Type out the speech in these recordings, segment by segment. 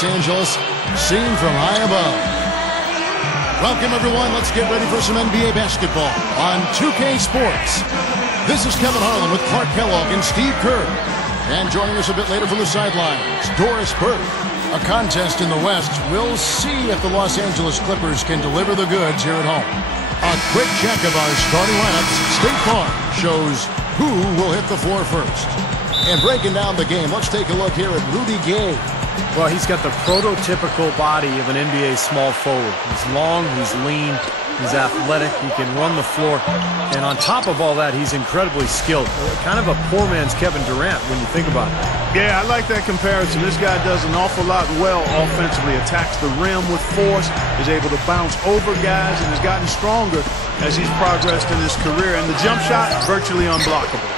Los Angeles, seen from high above. Welcome, everyone. Let's get ready for some NBA basketball on 2K Sports. This is Kevin Harlan with Clark Kellogg and Steve Kerr. And joining us a bit later from the sidelines, Doris Burke. A contest in the West. We'll see if the Los Angeles Clippers can deliver the goods here at home. A quick check of our starting lineups. State Farm shows who will hit the floor first. And breaking down the game, let's take a look here at Rudy Gay. Well, he's got the prototypical body of an NBA small forward. He's long, he's lean, he's athletic, he can run the floor. And on top of all that, he's incredibly skilled. Kind of a poor man's Kevin Durant when you think about it. Yeah, I like that comparison. This guy does an awful lot well offensively, attacks the rim with force, is able to bounce over guys, and has gotten stronger as he's progressed in his career. And the jump shot, virtually unblockable.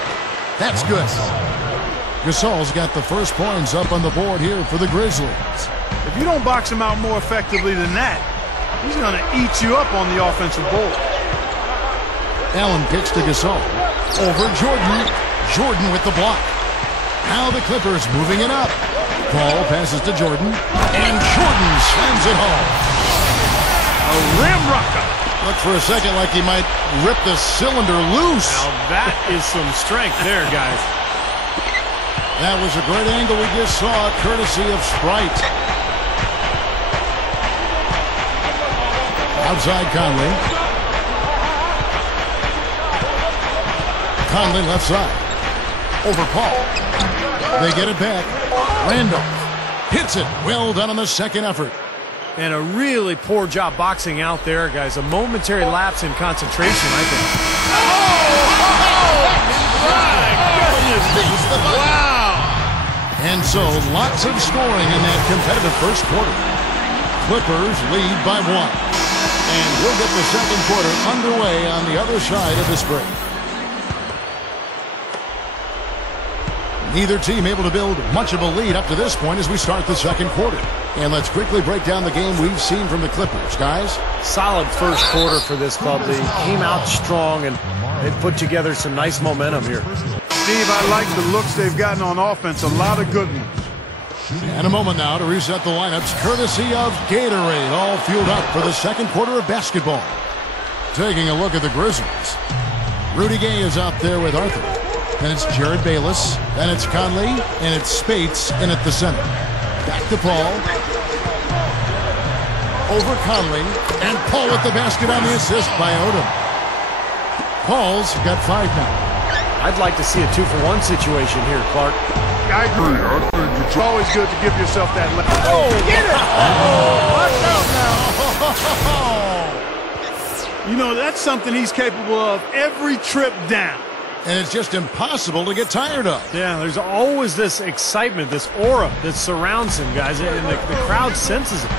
That's good. Gasol's got the first points up on the board here for the Grizzlies. If you don't box him out more effectively than that, he's going to eat you up on the offensive board. Allen kicks to Gasol. Over Jordan. Jordan with the block. Now the Clippers moving it up. Paul passes to Jordan. And Jordan slams it home. A rim rocker. Looked for a second like he might rip the cylinder loose. Now that is some strength there, guys. That was a great angle we just saw, courtesy of Sprite. Outside Conley. Conley left side. Over Paul. They get it back. Randolph hits it. Well done on the second effort. And a really poor job boxing out there, guys. A momentary lapse in concentration, I think. Wow! And so, lots of scoring in that competitive first quarter. Clippers lead by 1. And we'll get the second quarter underway on the other side of this break. Neither team able to build much of a lead up to this point as we start the second quarter. And let's quickly break down the game we've seen from the Clippers, guys. Solid first quarter for this club. They came out strong and they put together some nice momentum here. Steve, I like the looks they've gotten on offense. A lot of good ones. And a moment now to reset the lineups, courtesy of Gatorade, all fueled up for the second quarter of basketball. Taking a look at the Grizzlies. Rudy Gay is out there with Arthur. Then it's Jared Bayless. Then it's Conley. And it's Spates in at the center. Back to Paul. Over Conley. And Paul with the basket on the assist by Odom. Paul's got 5 now. I'd like to see a 2-for-1 situation here, Clark. I agree. It's always good to give yourself that left. Oh, get it! Watch out now. You know, that's something he's capable of every trip down. And it's just impossible to get tired of. Yeah, there's always this excitement, this aura that surrounds him, guys, and the crowd senses it.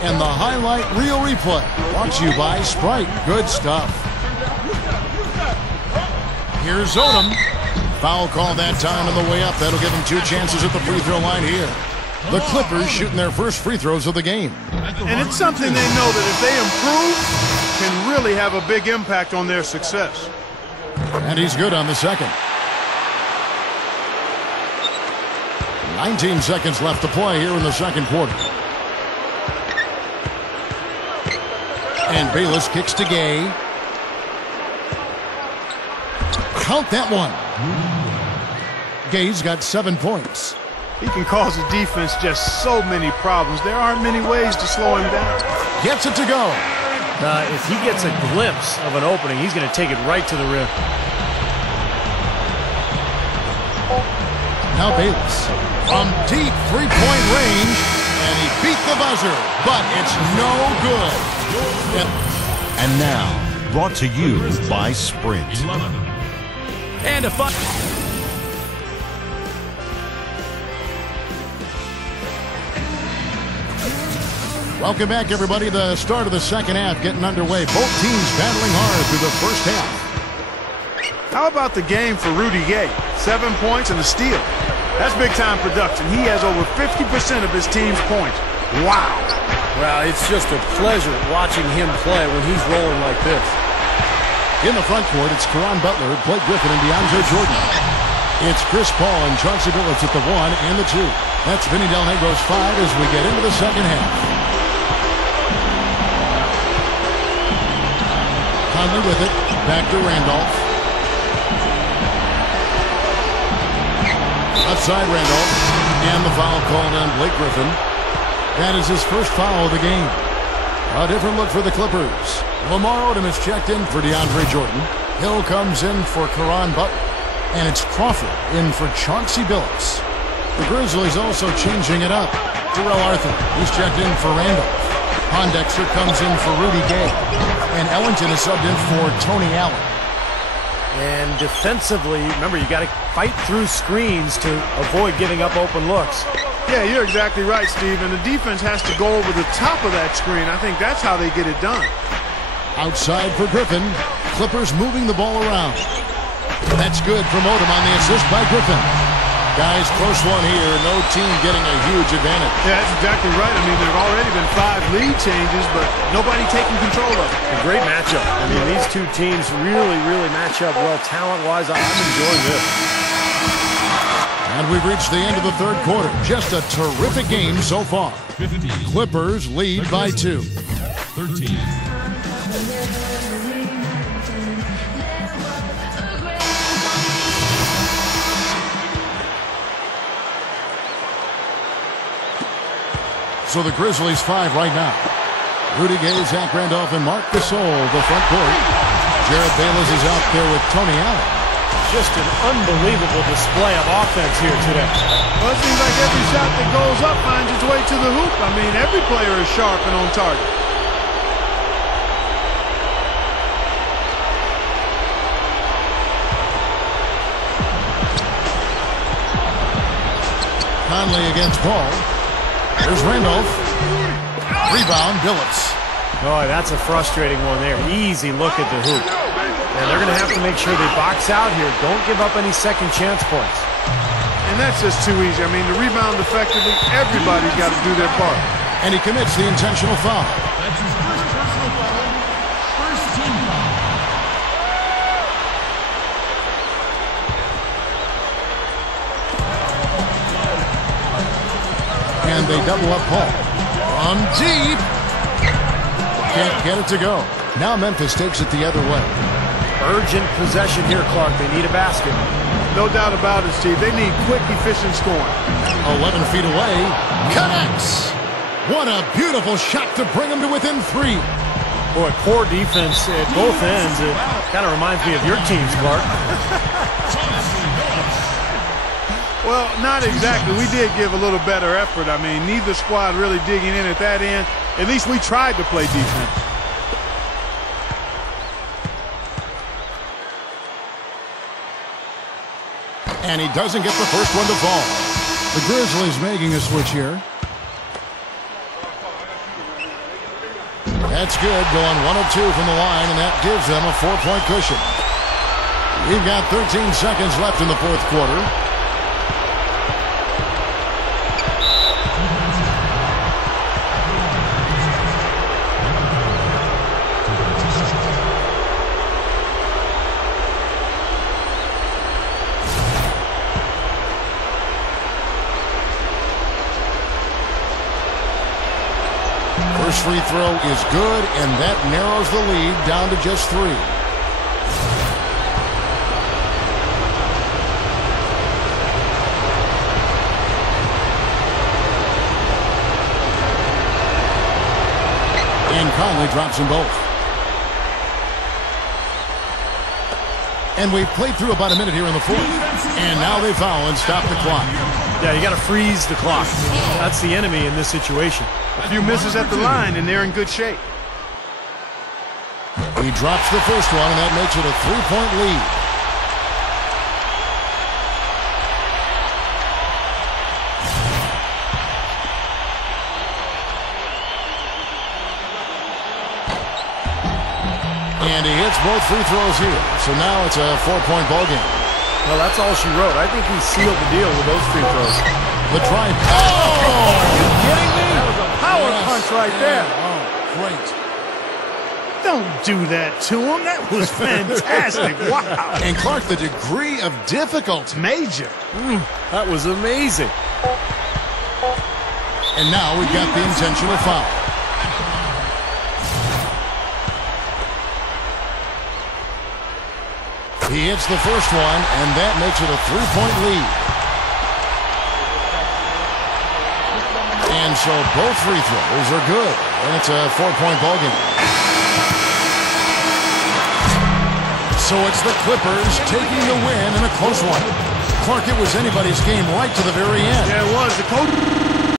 And the highlight reel replay brought to you by Sprite. Good stuff. Here's Odom. Foul call that time on the way up. That'll give him 2 chances at the free throw line here. The Clippers shooting their first free throws of the game. And it's something they know that if they improve, can really have a big impact on their success. And he's good on the second. 19 seconds left to play here in the second quarter. And Bayless kicks to Gay. Count that one. Gay's got 7 points. He can cause the defense just so many problems. There aren't many ways to slow him down. Gets it to go. If he gets a glimpse of an opening, he's going to take it right to the rim. Now Bayless from deep three-point range, and he beat the buzzer, but it's no good. And now, brought to you by Sprint. And a fun. Welcome back, everybody. The start of the second half getting underway. Both teams battling hard through the first half. How about the game for Rudy Gay? 7 points and a steal. That's big-time production. He has over 50% of his team's points. Wow. Well, it's just a pleasure watching him play when he's rolling like this. In the front court, it's Caron Butler, Blake Griffin, and DeAndre Jordan. It's Chris Paul and Chauncey Billups at the 1 and the 2. That's Vinny Del Negro's 5 as we get into the second half. Conley with it. Back to Randolph. Outside Randolph. And the foul called on Blake Griffin. That is his first foul of the game. A different look for the Clippers. Lamar Odom is checked in for DeAndre Jordan. Hill comes in for Caron Butler. And it's Crawford in for Chauncey Billups. The Grizzlies also changing it up. Darrell Arthur, he's checked in for Randolph. Pondexter comes in for Rudy Gay. And Ellington is subbed in for Tony Allen. And defensively, remember, you got to fight through screens to avoid giving up open looks. Yeah, you're exactly right, Steve. And the defense has to go over the top of that screen. I think that's how they get it done. Outside for Griffin. Clippers moving the ball around. That's good from Odom on the assist by Griffin. Guys, close one here. No team getting a huge advantage. Yeah, that's exactly right. I mean, there have already been 5 lead changes, but nobody taking control of it. A great matchup. I mean, these two teams really match up well talent-wise. I'm enjoying this. And we've reached the end of the third quarter. Just a terrific game so far. Clippers lead by 2. 13. So the Grizzlies 5 right now. Rudy Gay, Zach Randolph, and Marc Gasol, the front court. Jared Bayless is out there with Tony Allen. Just an unbelievable display of offense here today. Well, it seems like every shot that goes up finds its way to the hoop. I mean, every player is sharp and on target. Conley against Paul. There's Randolph. Rebound, Billups. Oh, that's a frustrating one there. Easy look at the hoop. And they're going to have to make sure they box out here. Don't give up any second chance points. And that's just too easy. I mean, to rebound effectively, everybody's got to do their part. And he commits the intentional foul. That's his first personal foul. First team foul. And they double up Paul. From deep. Can't get it to go. Now Memphis takes it the other way. Urgent possession here, Clark. They need a basket. No doubt about it, Steve. They need quick, efficient scoring. 11 feet away. Connects. What a beautiful shot to bring him to within 3. Boy, poor defense at both ends. It kind of reminds me of your teams, Clark. Well, not exactly. We did give a little better effort. I mean, neither squad really digging in at that end. At least we tried to play defense. And he doesn't get the first one to fall. The Grizzlies making a switch here. That's good, going 1 of 2 from the line, and that gives them a 4-point cushion. We've got 13 seconds left in the fourth quarter. First free throw is good, and that narrows the lead down to just 3. And Conley drops them both. And we've played through about a minute here in the fourth. And now they foul and stop the clock. Yeah, you got to freeze the clock. That's the enemy in this situation. A few misses at the line, and they're in good shape. He drops the first one, and that makes it a 3-point lead. And he hits both free throws here. So now it's a 4-point ball game. Well, that's all she wrote. I think he sealed the deal with those free throws. The drive. Oh! Are you kidding me? That was a power punch right there. Oh, great. Don't do that to him. That was fantastic. Wow. And Clark, the degree of difficulty. Major. That was amazing. And now we've got the intentional foul. He hits the first one, and that makes it a 3-point lead. And so both free throws are good, and it's a 4-point ballgame. So it's the Clippers taking the win in a close one. Clark, it was anybody's game right to the very end. Yeah, it was. The coach